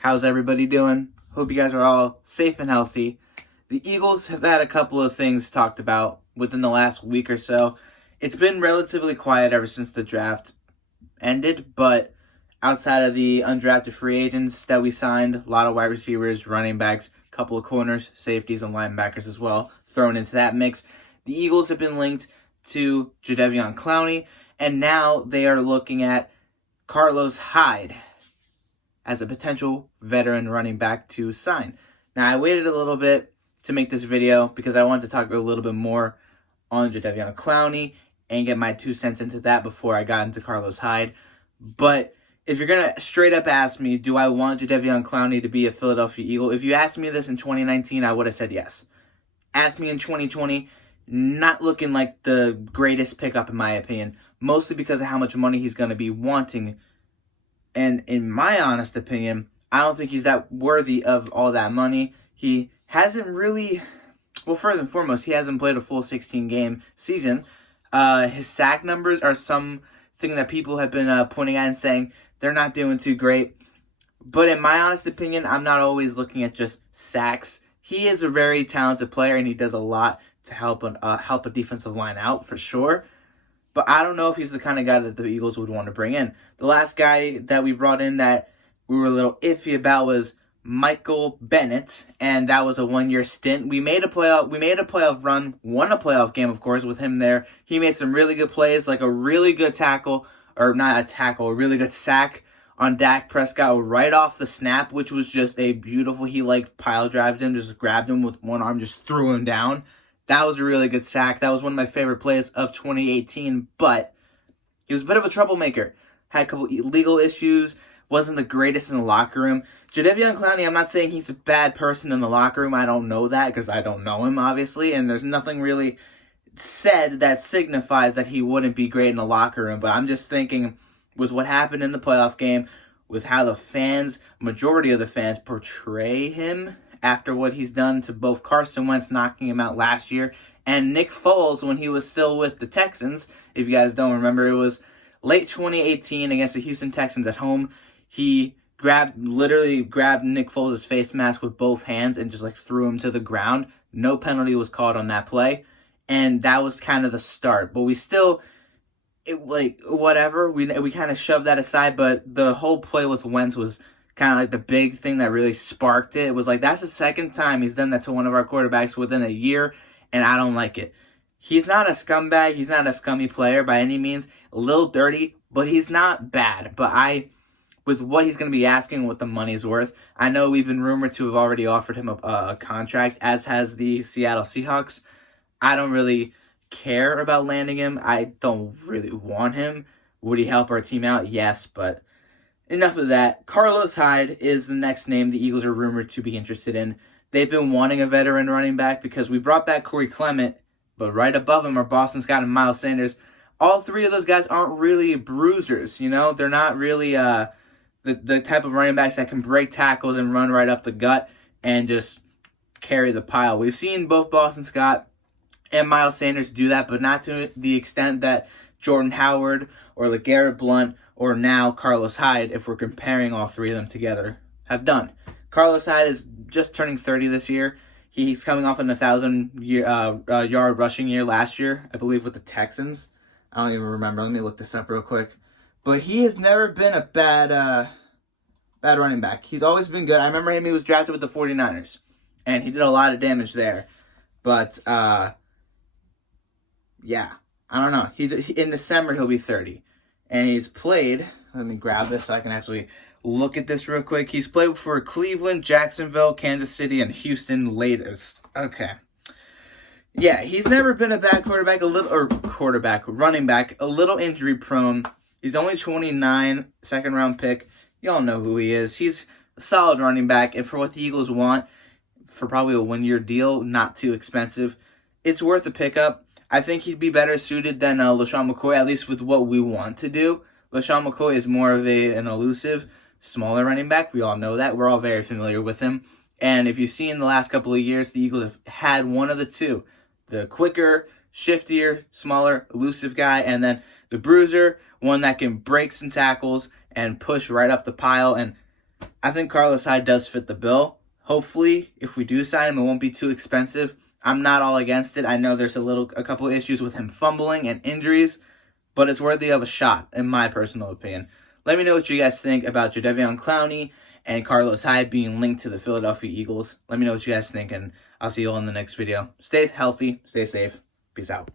How's everybody doing? Hope you guys are all safe and healthy. The Eagles have had a couple of things talked about within the last week or so. It's been relatively quiet ever since the draft ended, but outside of the undrafted free agents that we signed, a lot of wide receivers, running backs, a couple of corners, safeties, and linebackers as well thrown into that mix. The Eagles have been linked to Jadeveon Clooney, and now they are looking at Carlos Hyde as a potential veteran running back to sign. Now, I waited a little bit to make this video because I wanted to talk a little bit more on Jadeveon Clooney and get my 2 cents into that before I got into Carlos Hyde. But if you're going to straight up ask me, do I want Jadeveon Clooney to be a Philadelphia Eagle? If you asked me this in 2019, I would have said yes. Ask me in 2020, not looking like the greatest pickup in my opinion, mostly because of how much money he's going to be wanting. And in my honest opinion, I don't think he's that worthy of all that money. He hasn't really, well, first and foremost, he hasn't played a full 16-game season. His sack numbers are something that people have been pointing at and saying they're not doing too great. But in my honest opinion, I'm not always looking at just sacks. He is a very talented player, and he does a lot to help a defensive line out, for sure. But I don't know if he's the kind of guy that the Eagles would want to bring in. The last guy that we brought in that we were a little iffy about was Michael Bennett, and that was a one-year stint. We made a playoff run, won a playoff game, of course, with him there. He made some really good plays, like a really good tackle, or not a tackle, a really good sack on Dak Prescott right off the snap, which was just a beautiful, he pile drived him, just grabbed him with one arm, just threw him down. That was a really good sack. That was one of my favorite plays of 2018, but he was a bit of a troublemaker. Had a couple legal issues, wasn't the greatest in the locker room. Jadeveon Clooney, I'm not saying he's a bad person in the locker room. I don't know that because I don't know him, obviously, and there's nothing really said that signifies that he wouldn't be great in the locker room. But I'm just thinking, with what happened in the playoff game, with how the fans, majority of the fans, portray him after what he's done to both Carson Wentz knocking him out last year and Nick Foles when he was still with the Texans. If you guys don't remember, it was late 2018 against the Houston Texans at home. He literally grabbed Nick Foles' face mask with both hands and just threw him to the ground. No penalty was called on that play, and that was kind of the start. But we still, whatever, we kind of shoved that aside. But the whole play with Wentz was kind of the big thing that really sparked it. It was that's the second time he's done that to one of our quarterbacks within a year, and I don't like it. He's not a scumbag. He's not a scummy player by any means. A little dirty, but he's not bad. But with what he's going to be asking, what the money's worth, I know we've been rumored to have already offered him a contract, as has the Seattle Seahawks. I don't really care about landing him. I don't really want him. Would he help our team out? Yes, but enough of that. Carlos Hyde is the next name the Eagles are rumored to be interested in. They've been wanting a veteran running back because we brought back Corey Clement, but right above him are Boston Scott and Miles Sanders. All three of those guys aren't really bruisers, They're not really the type of running backs that can break tackles and run right up the gut and just carry the pile. We've seen both Boston Scott and Miles Sanders do that, but not to the extent that Jordan Howard or LeGarrette Blount or now Carlos Hyde, if we're comparing all three of them together, have done. Carlos Hyde is just turning 30 this year. He's coming off an 1,000-yard rushing year last year, I believe, with the Texans. I don't even remember. Let me look this up real quick. But he has never been a bad running back. He's always been good. I remember him. He was drafted with the 49ers, and he did a lot of damage there. But, yeah, I don't know. In December, he'll be 30. And he's played, let me grab this so I can actually look at this real quick. He's played for Cleveland, Jacksonville, Kansas City, and Houston latest. Okay. Yeah, he's never been a bad running back, a little injury prone. He's only 29, second-round pick. Y'all know who he is. He's a solid running back, and for what the Eagles want, for probably a one-year deal, not too expensive, it's worth a pickup. I think he'd be better suited than LaShawn McCoy, at least with what we want to do. LaShawn McCoy is more of an elusive, smaller running back. We all know that. We're all very familiar with him. And if you've seen the last couple of years, the Eagles have had one of the two. The quicker, shiftier, smaller, elusive guy, and then the bruiser, one that can break some tackles and push right up the pile. And I think Carlos Hyde does fit the bill. Hopefully, if we do sign him, it won't be too expensive. I'm not all against it. I know there's a couple of issues with him fumbling and injuries, but it's worthy of a shot, in my personal opinion. Let me know what you guys think about Jadeveon Clooney and Carlos Hyde being linked to the Philadelphia Eagles. Let me know what you guys think, and I'll see you all in the next video. Stay healthy, stay safe. Peace out.